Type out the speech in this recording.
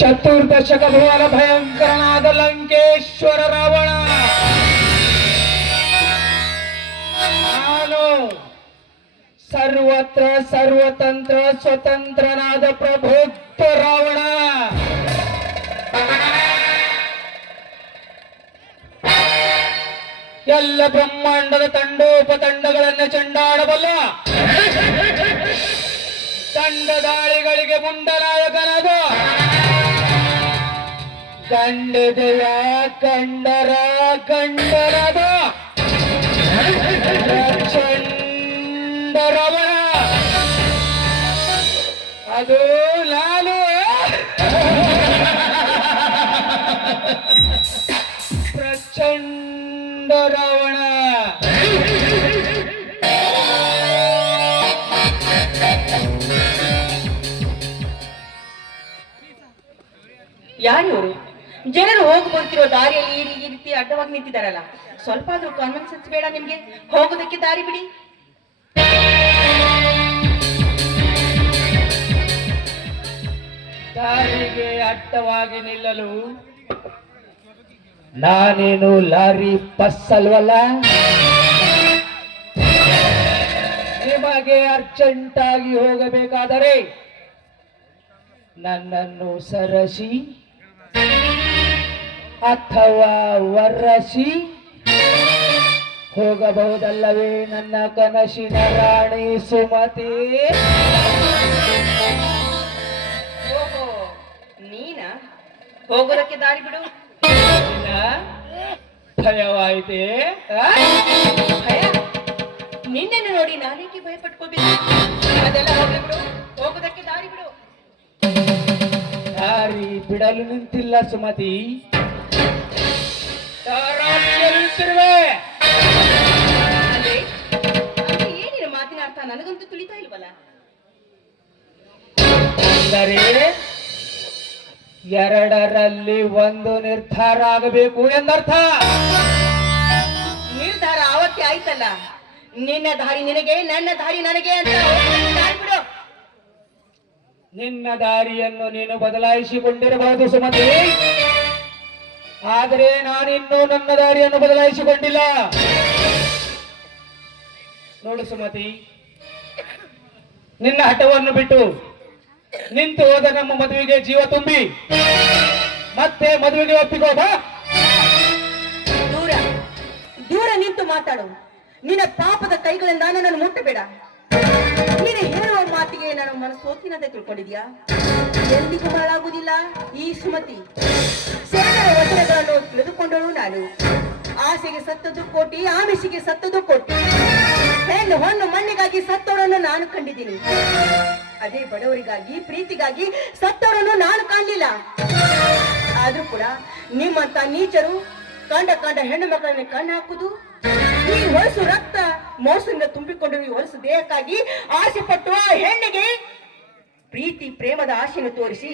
ಚತುರ್ದಶಕ ಭುವನ ಭಯಂಕರನಾದ ಲಂಕೇಶ್ವರ ರಾವಣ ನಾನು ಸರ್ವತ್ರ ಸರ್ವತಂತ್ರ ಸ್ವತಂತ್ರನಾದ ಪ್ರಬುದ್ಧ ರಾವಣ. ಎಲ್ಲ ಬ್ರಹ್ಮಾಂಡದ ತಂಡೋಪತಂಡಗಳನ್ನು ಚೆಂಡಾಡಬಲ್ಲ ತಂಡದಾಳಿಗಳಿಗೆ ಮುಂಡನಾಯಕನಾದ ಗಂಡದೆಯ ಗಂಡರ ಗಂಡರಾದ ಪ್ರಚಂಡ ರಾವಣ ಅದು ನಾನು. ಪ್ರಚಂಡ ರಾವಣ ಯಾರಿವರು? ಜನರು ಹೋಗಿ ಬರ್ತಿರೋ ದಾರಿಯಲ್ಲಿ ಈ ರೀತಿ ಅಡ್ಡವಾಗಿ ನಿಂತಿದ್ದಾರಲ್ಲ, ಸ್ವಲ್ಪ ಆದ್ರೂ ಕಾಮನ್ ಸೆನ್ಸ್ ಬೇಡ ನಿಮ್ಗೆ? ಹೋಗೋದಕ್ಕೆ ದಾರಿ ಬಿಡಿ. ದಾರಿಗೆ ಅಡ್ಡವಾಗಿ ನಿಲ್ಲಲು ನಾನೇನು ಲಾರಿ ಬಸ್ ಅಲ್ವಲ್ಲ. ನಿಮಗೆ ಅರ್ಜೆಂಟ್ ಆಗಿ ಹೋಗಬೇಕಾದರೆ ನನ್ನನ್ನು ಸರಸಿ ಅಥವಾ ವರಸಿ ಹೋಗಬಹುದಲ್ಲವೇ ನನ್ನ ಕನಸಿನ ರಾಣಿ ಸುಮತಿ? ಓಹೋ, ನೀನಾ? ಹೋಗೋದಕ್ಕೆ ದಾರಿ ಬಿಡು. ಭಯವಾಯಿತೆ? ಭಯ? ನಿನ್ನೆನ್ನು ನೋಡಿ ನಾನೇಕೆ ಭಯ ಪಟ್ಕೋಬೇಕು? ಅದೆಲ್ಲ ಹೋಗ್ಲಿ ಬಿಡು, ಹೋಗೋದಕ್ಕೆ ದಾರಿ ಬಿಡು. ದಾರಿ ಬಿಡಲು ನಿಂತಿಲ್ಲ ಸುಮತಿ, ಏನಿನ ಮಾತಿನ ಅರ್ಥ ನನಗಂತೂ ತಿಳಿತಾ ಇಲ್ವಲ್ಲ. ಅಂದರೆ ಎರಡರಲ್ಲಿ ಒಂದು ನಿರ್ಧಾರ ಆಗಬೇಕು ಎಂದರ್ಥ. ನಿರ್ಧಾರ ಆವತ್ತೇ ಆಯ್ತಲ್ಲ, ನಿನ್ನ ದಾರಿ ನಿನಗೆ ನನ್ನ ದಾರಿ ನನಗೆ ಅಂತ. ಹೋಗೋದಕ್ಕೆ ದಾರಿ ಬಿಡು. ನಿನ್ನ ದಾರಿಯನ್ನು ನೀನು ಬದಲಾಯಿಸಿಕೊಂಡಿರಬಹುದು ಸುಮತಿ, ಆದರೆ ನಾನಿನ್ನೂ ನನ್ನ ದಾರಿಯನ್ನು ಬದಲಾಯಿಸಿಕೊಂಡಿಲ್ಲ. ನೋಡು ಸುಮತಿ, ನಿನ್ನ ಹಠವನ್ನು ಬಿಟ್ಟು ನಿಂತು ಹೋದ ನಮ್ಮ ಮದುವೆಗೆ ಜೀವ ತುಂಬಿ ಮತ್ತೆ ಮದುವೆಗೆ ಒಪ್ಪಿಕೋ ಬಾ. ದೂರ ದೂರ ನಿಂತು ಮಾತಾಡು. ನಿನ್ನ ಪಾಪದ ಕೈಗಳಿಂದ ನನ್ನನ್ನು ಮುಟ್ಟಬೇಡ. ನೀನು ಹೇಳುವ ಮಾತಿಗೆ ನಾನು ಮನಸ್ಸೋತಿನಂತೆ ತಿಳ್ಕೊಂಡಿದ್ಯಾ? ಎಂದಿಗೂ ಹಾಳಾಗುವುದಿಲ್ಲ ಈ ಸುಮತಿ. ಶರಣರ ವಚನಗಳನ್ನು ತಿಳಿದುಕೊಂಡಳು ನಾನು. ಆಸೆಗೆ ಸತ್ತದ್ದು ಕೋಟಿ, ಆಮಿಷಿಗೆ ಸತ್ತದ್ದು ಕೋಟಿ. ಹೆಣ್ಣು ಹೊಣ್ಣು ಮಣ್ಣಿಗಾಗಿ ಸತ್ತವರನ್ನು ನಾನು ಕಂಡಿದ್ದೀನಿ. ಅದೇ ಬಡವರಿಗಾಗಿ ಪ್ರೀತಿಗಾಗಿ ಸತ್ತವರನ್ನು ನಾನು ಕಾಣಲಿಲ್ಲ. ಆದ್ರೂ ಕೂಡ ನಿಮ್ಮಂತ ನೀಚರು ಕಂಡ ಹೆಣ್ಣು ಮಕ್ಕಳನ್ನ ಕಣ್ಣು ಹಾಕುದು, ಈ ಹೊಲಸು ರಕ್ತ ಮೋಸದಿಂದ ತುಂಬಿಕೊಂಡಿರುವ ಈ ಹೊಲಸು ದೇಹಕ್ಕಾಗಿ ಆಸೆ ಪಟ್ಟು ಆ ಹೆಣ್ಣಿಗೆ ಪ್ರೀತಿ ಪ್ರೇಮದ ಆಸೆಯನ್ನು ತೋರಿಸಿ